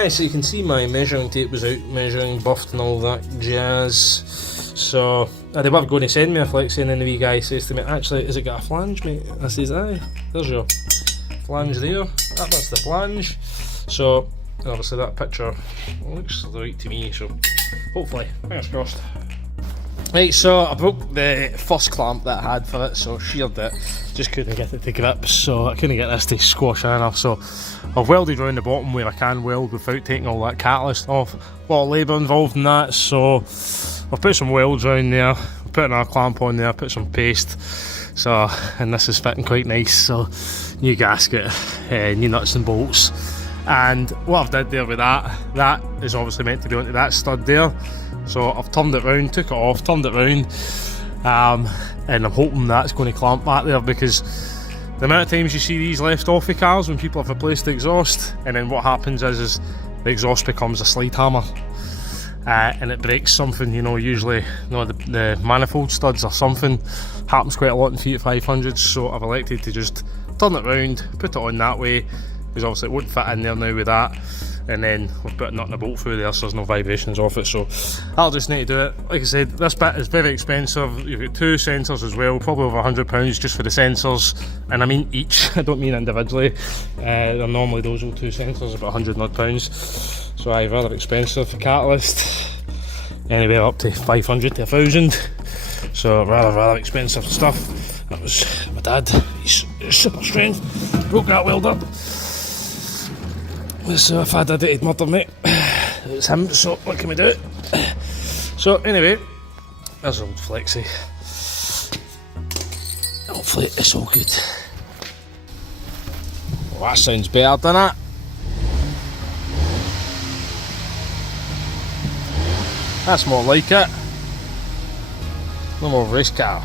Right, so you can see my measuring tape was out, measuring, buffed and all that jazz. So they were going to send me a Flexi, and then the wee guy says to me, actually, has it got a flange, mate? I says, aye, there's your flange there, that's the flange. So obviously that picture looks right to me, so hopefully, fingers crossed. Right, so I broke the first clamp that I had for it, so sheared it, just couldn't get it to grip, so I couldn't get this to squash in enough, so I've welded around the bottom where I can weld without taking all that catalyst off. A lot of labour involved in that, so I've put some welds around there, put another clamp on there, put some paste, so, and this is fitting quite nice, so new gasket, new nuts and bolts. And what I've did there with that is obviously meant to be onto that stud there. So I've turned it round, took it off, turned it round, and I'm hoping that's going to clamp back there, because the amount of times you see these left off of cars when people have replaced the exhaust, and then what happens is the exhaust becomes a slide hammer, and it breaks something, you know, usually the manifold studs or something. Happens quite a lot in Fiat 500s, so I've elected to just turn it round, put it on that way, because obviously it won't fit in there now with that. And then we've put a nut and a bolt through there, so there's no vibrations off it, so I'll just need to do it. Like I said, this bit is very expensive. You've got two sensors as well, probably over £100 just for the sensors, and I mean each, I don't mean individually. They're normally those old two sensors, about £100 odd, so aye, rather expensive for catalyst, anywhere up to 500 to 1,000, so rather expensive stuff. That was my dad, he's super strength, broke that weld up. So if I did it, he'd murder me. It was him, so what can we do? So anyway, there's old Flexi. Hopefully it's all good. Well, that sounds better, doesn't it? That's more like it. No more race car.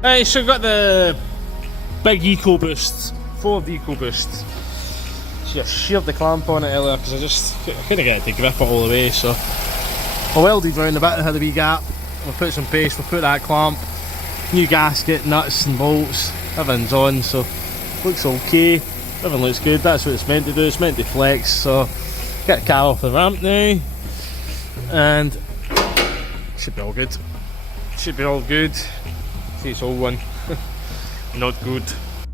Right, so I've got the big Ecoboost, Ford Ecoboost. So I sheared the clamp on it earlier because I couldn't get it to grip it all the way, so I welded round the bit that had a wee gap. We put some paste, we put that clamp, new gasket, nuts and bolts, everything's on, so looks okay, everything looks good. That's what it's meant to do, it's meant to flex. So get the car off the ramp now, and should be all good. Should be all good. See, it's all one. Not good.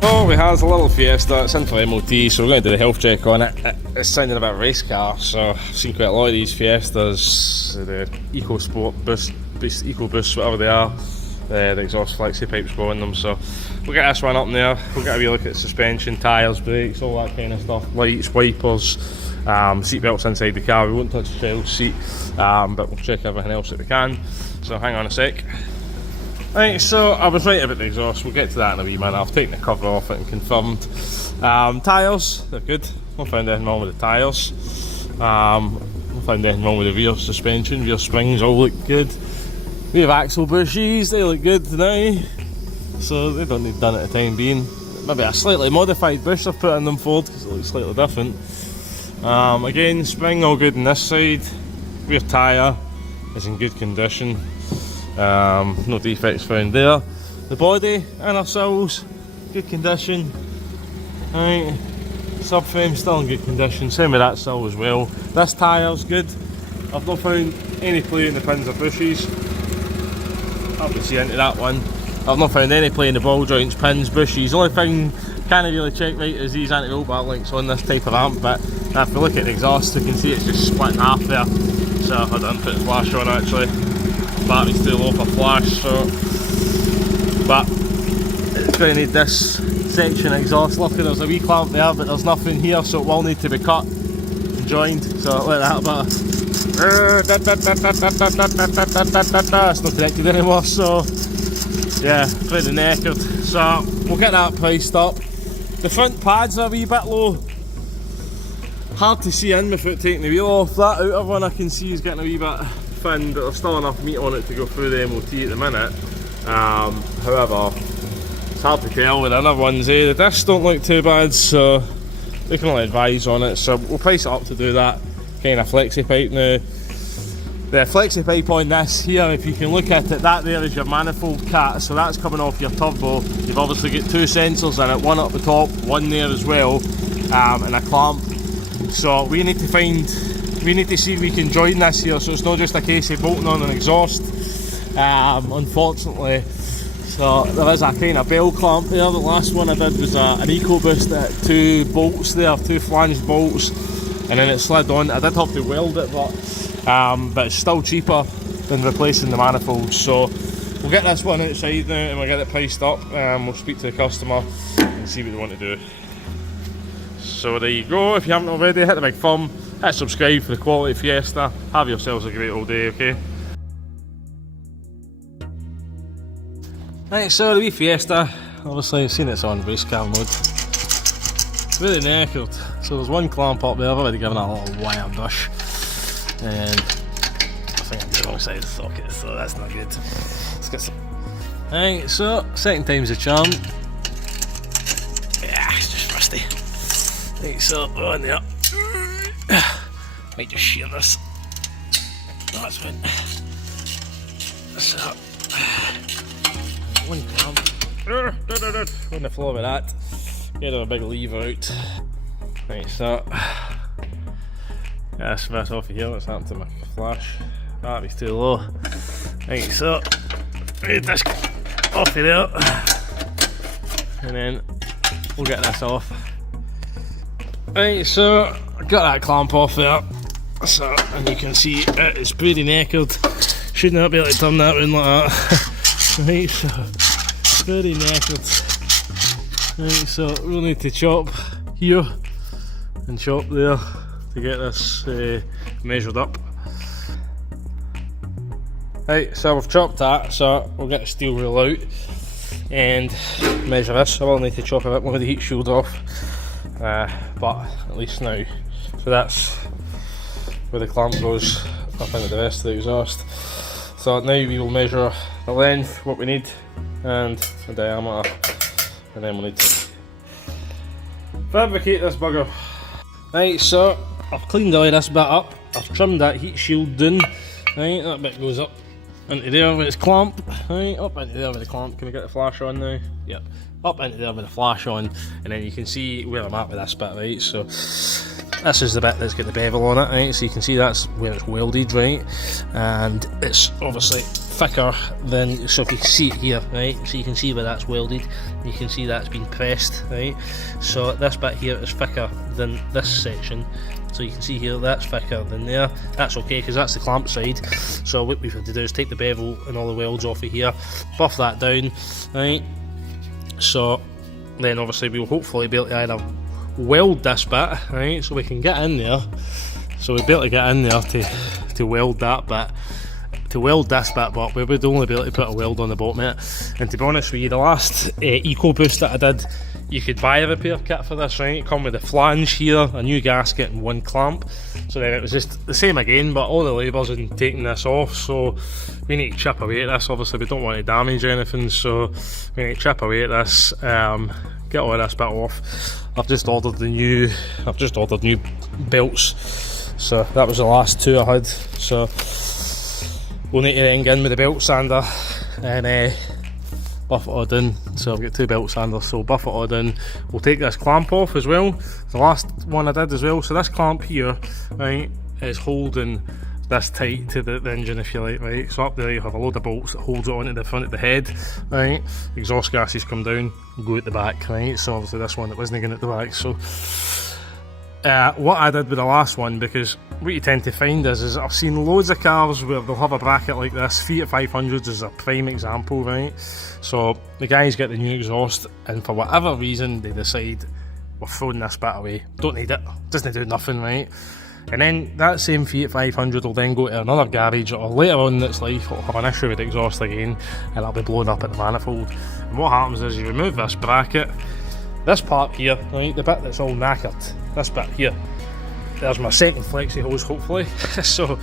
Oh, we have a little Fiesta, it's in for MOT, so we're going to do the health check on it. It's sounding a bit race car, so I've seen quite a lot of these Fiestas, the Ecoboost, whatever they are, the exhaust flexi pipes go in them, so we'll get this one up in there, we'll get a wee look at suspension, tyres, brakes, all that kind of stuff, lights, wipers, seat belts inside the car. We won't touch the child's seat, but we'll check everything else that we can, so hang on a sec. Right, so I was right about the exhaust, we'll get to that in a wee minute. I've taken the cover off it and confirmed. Tyres, they're good, not found anything wrong with the tyres. Not found anything wrong with the rear suspension, rear springs all look good. We have axle bushes, they look good now, so they don't need done at the time being. Maybe a slightly modified bush I've put in them Ford because it looks slightly different. Again, spring all good on this side, rear tyre is in good condition. No defects found there. The body and our sills, good condition. Right, subframe still in good condition, same with that sill as well. This tyre's good. I've not found any play in the pins or bushes. I'll have to see into that one. I've not found any play in the ball joints, pins, bushes. The only thing can't really check right is these anti-roll bar links on this type of amp, but if we look at the exhaust we can see it's just split in half there. So I didn't put the flash on actually. Battery's too low for flash, so but it's going to need this section exhaust. Luckily there's a wee clamp there, but there's nothing here, so it will need to be cut and joined. So let that bit. It's not connected anymore, so yeah, pretty knackered. So we'll get that priced up. The front pads are a wee bit low. Hard to see in without taking the wheel off. That outer one I can see is getting a wee bit thin, but there's still enough meat on it to go through the MOT at the minute. However, it's hard to tell with the other ones. The discs don't look too bad, so we can only advise on it. So we'll price it up to do that kind of flexi pipe now. The flexi pipe on this here, if you can look at it, that there is your manifold cat, so that's coming off your turbo. You've obviously got two sensors in it, one up the top, one there as well, and a clamp. So we need to see if we can join this here, so it's not just a case of bolting on an exhaust, unfortunately. So there is a kind of bell clamp there. The last one I did was an Ecoboost that had two bolts there, two flanged bolts, and then it slid on. I did have to weld it, but it's still cheaper than replacing the manifolds. So we'll get this one outside now and we'll get it priced up. We'll speak to the customer and see what they want to do. So there you go. If you haven't already, hit the big thumb, hit subscribe for the quality Fiesta. Have yourselves a great old day, okay? Right, so the wee Fiesta, obviously you've seen it's on boost car mode. It's really knackered. So there's one clamp up there, I've already given it a little wire brush. And I think I'm the wrong side of the socket, so that's not good. Let's get some. Right, so second time's a charm. Yeah, it's just rusty. Right, so on there. Might just shear this. That's fine. So one clamp on the floor with that. Get a big lever out. Right, so that's this off of here. What's happened to my flash? Battery's too low. Right, so raise this off of there, and then we'll get this off. Right, so I got that clamp off there. So, and you can see it's pretty knackered. Should not be able to turn that around like that. Right, so very knackered. Right, so we'll need to chop here and chop there to get this measured up. Right, so we've chopped that, so we'll get the steel rule out and measure this. I will need to chop a bit more of the heat shield off, but at least now. So that's where the clamp goes up into the rest of the exhaust. So now we will measure the length, what we need, and the diameter, and then we'll need to fabricate this bugger. Right, so I've cleaned all this bit up, I've trimmed that heat shield down. Right, that bit goes up into there with its clamp. Right, up into there with the clamp. Can we get the flash on now? Yep. Up into there with the flash on, and then you can see where I'm at with this bit, right? So this is the bit that's got the bevel on it, right? So you can see that's where it's welded, right? And it's obviously thicker than, so if you see it here, right? So you can see where that's welded, you can see that's been pressed, right? So this bit here is thicker than this section. So you can see here that's thicker than there. That's okay because that's the clamp side. So what we've had to do is take the bevel and all the welds off of here, buff that down, right? So then obviously we'll hopefully be able to either weld this bit, right, so we can get in there. So we'll be able to get in there to weld that bit, to weld this bit, but we would only be able to put a weld on the bottom of it. And to be honest with you, the last Ecoboost that I did, you could buy a repair kit for this, right? It come with a flange here, a new gasket and one clamp. So then it was just the same again, but all the labour's in taking this off, so we need to chip away at this. Obviously we don't want to damage anything, so we need to chip away at this, get all of this bit off. I've just ordered new belts, so that was the last two I had. So we'll need to then get in with the belt sander and buff it all down. So I've got two belt sanders, so buff it all down. We'll take this clamp off as well, the last one I did as well. So this clamp here, right, is holding this tight to the engine, if you like, right? So up there you have a load of bolts that holds it onto the front of the head, right? Exhaust gases come down, go at the back, right? So obviously this one, it wasn't going at the back. So what I did with the last one, because what you tend to find is I've seen loads of cars where they'll have a bracket like this. Fiat 500s is a prime example, right? So the guys get the new exhaust, and for whatever reason they decide we're throwing this bit away, don't need it, doesn't do nothing, right? And then that same Fiat 500 will then go to another garage, or later on in its life it'll have an issue with the exhaust again, and it'll be blown up at the manifold. And what happens is you remove this bracket, this part here, right, the bit that's all knackered, this bit here, there's my second flexi hose hopefully. So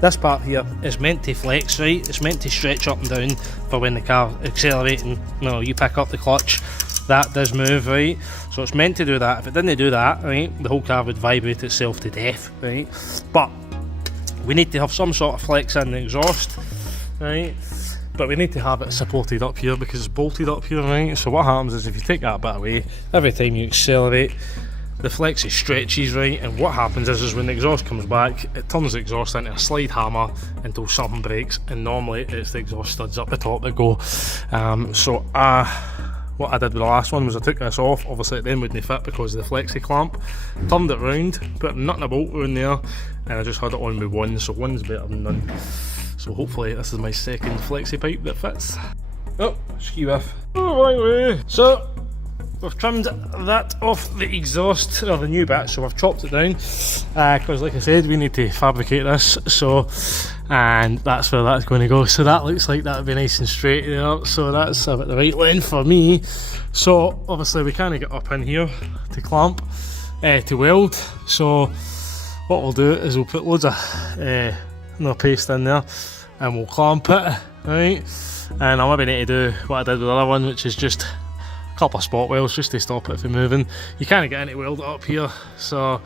this part here is meant to flex, right? It's meant to stretch up and down for when the car accelerating, you pick up the clutch, that does move, right? So it's meant to do that. If it didn't do that, right, the whole car would vibrate itself to death, right? But we need to have some sort of flex in the exhaust, right? But we need to have it supported up here because it's bolted up here, right? So what happens is if you take that bit away, every time you accelerate, the Flexi stretches, right? And what happens is when the exhaust comes back, it turns the exhaust into a slide hammer until something breaks, and normally it's the exhaust studs up the top that go. What I did with the last one was I took this off. Obviously it then wouldn't fit because of the Flexi clamp. Turned it round, put nothing a bolt in there, and I just had it on with one, so one's better than none. So hopefully this is my second Flexi pipe that fits. Oh, ski whiff. Oh, right way. So we've trimmed that off the exhaust, or the new bit, so we've chopped it down because like I said, we need to fabricate this, so, and that's where that's going to go. So that looks like that would be nice and straight there, so that's about the right length for me. So obviously we can't get up in here to clamp, to weld, so what we'll do is we'll put loads of paste in there and we'll clamp it, right? And I'm maybe need to do what I did with the other one, which is just a couple of spot welds just to stop it from moving. You can't get any weld up here, so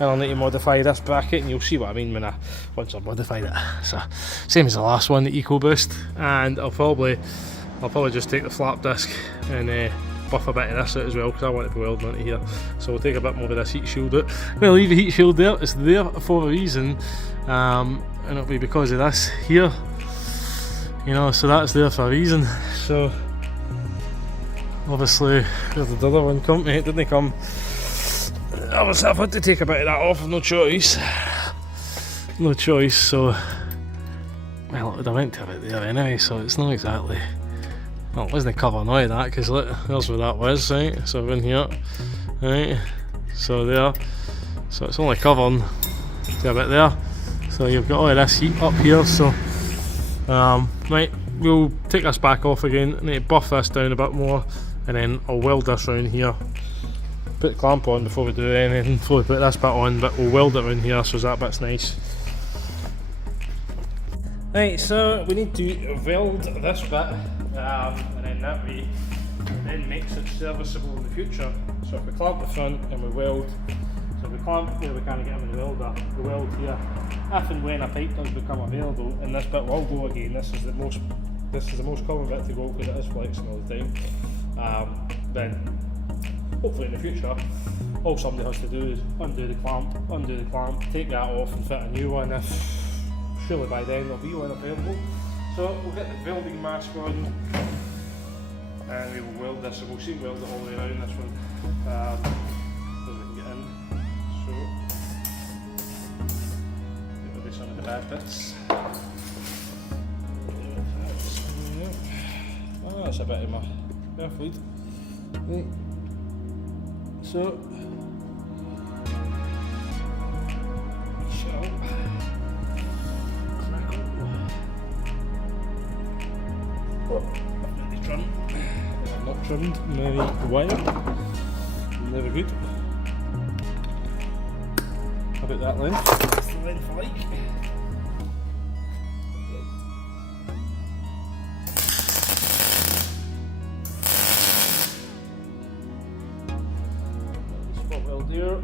I'll need to modify this bracket, and you'll see what I mean once I've modified it. So same as the last one, the Ecoboost, and I'll probably just take the flap disc and buff a bit of this out as well, because I want to be welding onto here. So we'll take a bit more of this heat shield out. I'm going to leave the heat shield there. It's there for a reason, and it'll be because of this here, you know, so that's there for a reason. So obviously where did the other one come? It didn't come. Obviously I've had to take a bit of that off, no choice, so well, I went to a bit there anyway, so it's not exactly, well, it wasn't covering all of that, because look, there's where that was, right? So in here, right, so there, so it's only covering to a bit there, so you've got all of this heat up here. So right, we'll take this back off again, I need to buff this down a bit more, and then I'll weld this round here, put the clamp on before we do anything, before we put this bit on, but we'll weld it around here so that bit's nice. Right, so we need to weld this bit, and then that way then makes it serviceable in the future. So if we clamp the front and we weld, so if we clamp where we can't get them in the welder, we weld here. If and when a pipe does become available, and this bit will go again, this is the most common bit to go because it is flexing all the time. Then hopefully in the future, all somebody has to do is undo the clamp, take that off and fit a new one. If surely by then there'll be one available. So we'll get the welding mask on and we will weld this, so we'll see weld it all the way around this one so we can get in. So get rid of some of the bad bits. Oh, that's a bit of my fluid. Right. So I've not trimmed my wire, never good. How about that length? That's the length I like. Spot weld here.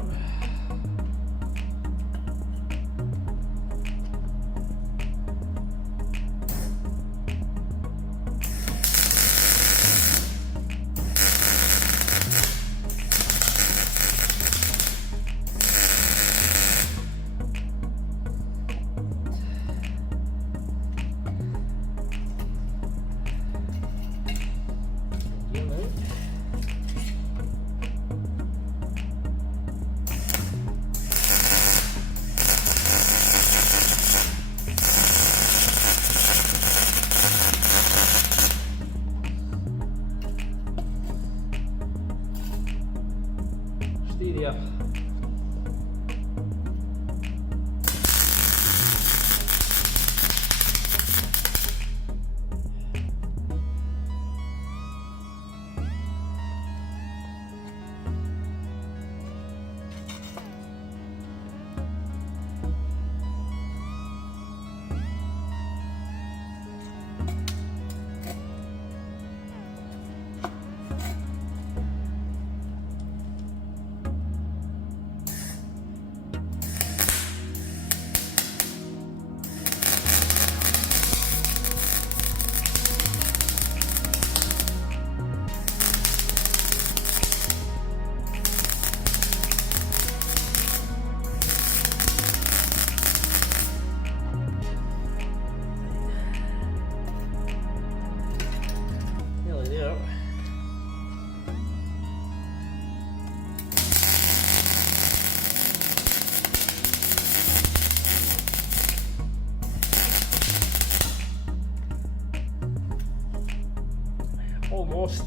almost.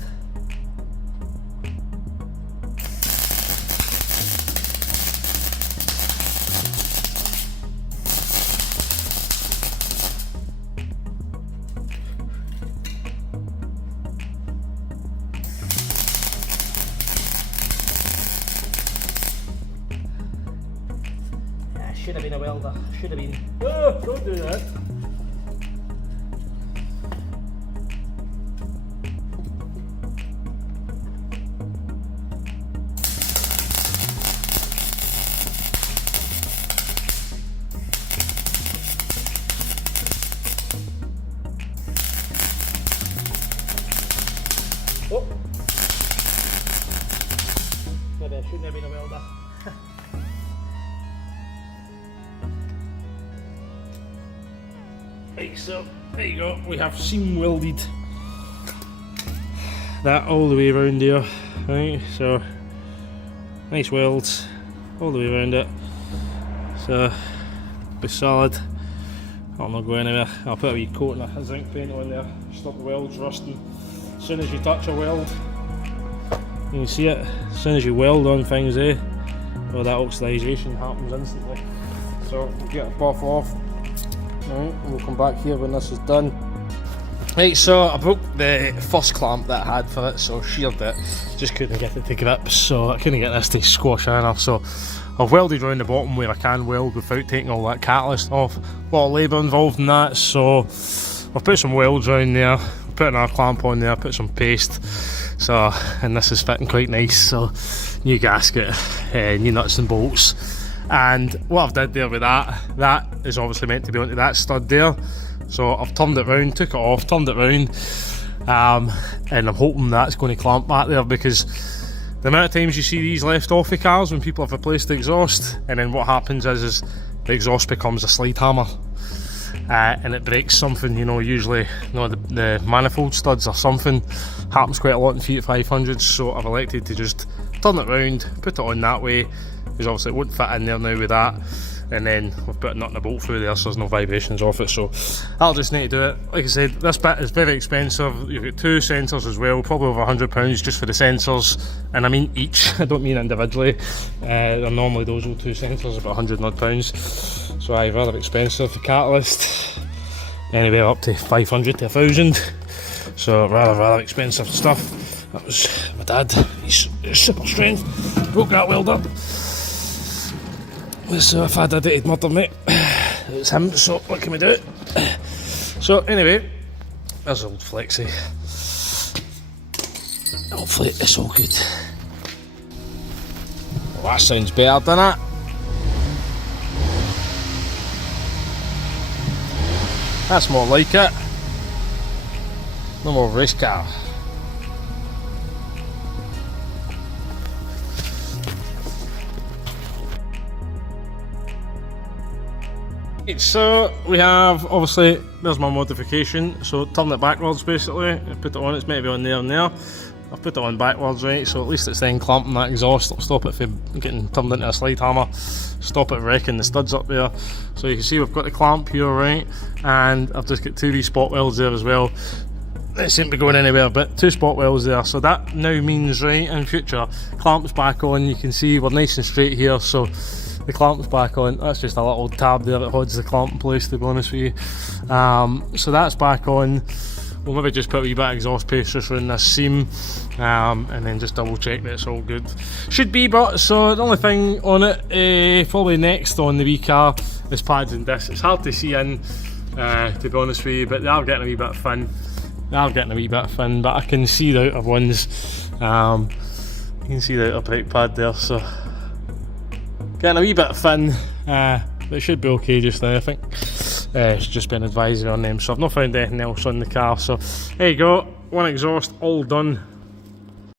Should have been a welder, should have been. Oh, don't do that. Oh. Maybe I shouldn't have been a welder. Right, so there you go, we have seam welded that all the way around here, right, so nice welds all the way around it, so be solid. I'll not go anywhere. I'll put a wee coat and a zinc paint on there, stop the welds rusting. As soon as you touch a weld, you can see it, as soon as you weld on things well, that oxidisation happens instantly. So we'll get a buff off. Right, we'll come back here when this is done. Right, so I broke the first clamp that I had for it, so sheared it, just couldn't get it to grip, so I couldn't get this to squash in enough, so I've welded around the bottom where I can weld without taking all that catalyst off. A lot of labour involved in that, so I've put some welds around there, put another clamp on there, put some paste, so, and this is fitting quite nice, so new gasket, new nuts and bolts. And what I've did there with that is obviously meant to be onto that stud there, so I've turned it round, took it off, turned it round, and I'm hoping that's going to clamp back there, because the amount of times you see these left off the cars when people have replaced the exhaust, and then what happens is the exhaust becomes a slide hammer, and it breaks something, you know, usually the manifold studs or something. Happens quite a lot in Fiat 500s, so I've elected to just turn it round, put it on that way, because obviously it won't fit in there now with that, and then we've put a nut and a bolt through there so there's no vibrations off it, so I'll just need to do it. Like I said, this bit is very expensive. You've got two sensors as well, probably over £100 just for the sensors, and I mean each, I don't mean individually. They're normally those old two sensors about £100 odd, so aye, rather expensive. The catalyst anywhere up to 500 to 1000, so rather expensive stuff. That was my dad, he's super strength, broke that weld up. So if I did it, he'd murder me. It was him, so what can we do? So anyway, there's old Flexi. Hopefully it's all good. Well, that sounds better, doesn't it? That's more like it. No more race car. So we have, obviously, there's my modification, so turn it backwards basically, I put it on, it's meant to be on there and there, I've put it on backwards, right, so at least it's then clamping that exhaust, it'll stop it from getting turned into a slide hammer, stop it wrecking the studs up there. So you can see we've got the clamp here, right, and I've just got two wee spot welds there as well. They seem to be going anywhere, but two spot welds there, so that now means, right, in future, clamp's back on, you can see we're nice and straight here, so the clamp's back on. That's just a little tab there that holds the clamp in place, to be honest with you. So that's back on. We'll maybe just put a wee bit of exhaust paste just around this seam, and then just double check that it's all good. Should be, but so the only thing on it, probably next on the wee car, is pads and discs. It's hard to see in, to be honest with you, but they are getting a wee bit of fun. But I can see the outer ones. You can see the outer brake pad there, so getting a wee bit of fun, but it should be okay just now, I think. It's just been advisory on them, so I've not found anything else on the car, so there you go, one exhaust all done.